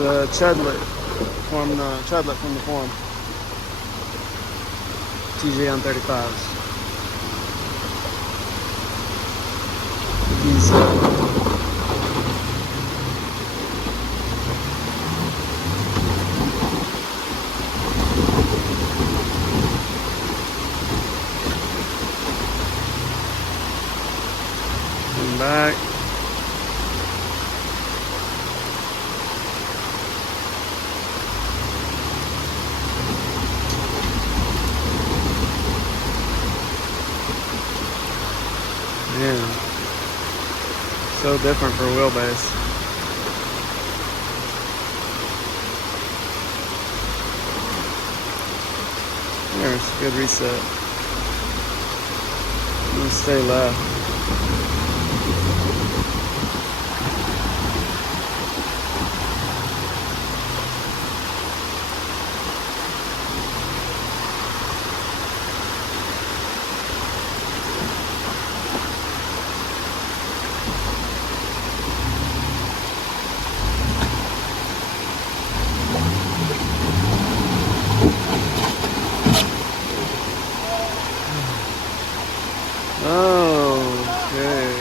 Chudlet from the forum. TJ on 35s. He's back. Man, so different for a wheelbase. There's a good reset. I'm gonna stay left. Okay.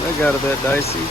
That got a bit dicey.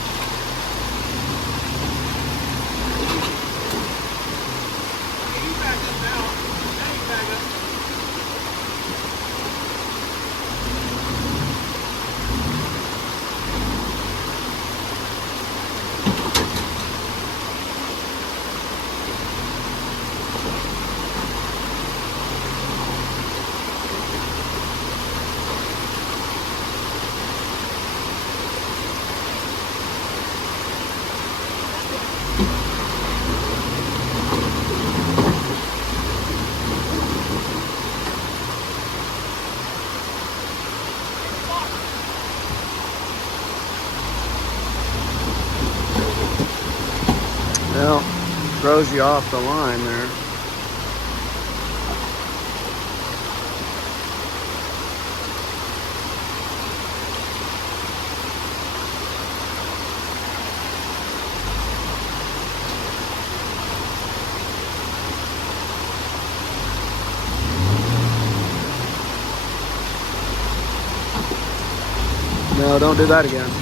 Well, throws you off the line there. No, don't do that again.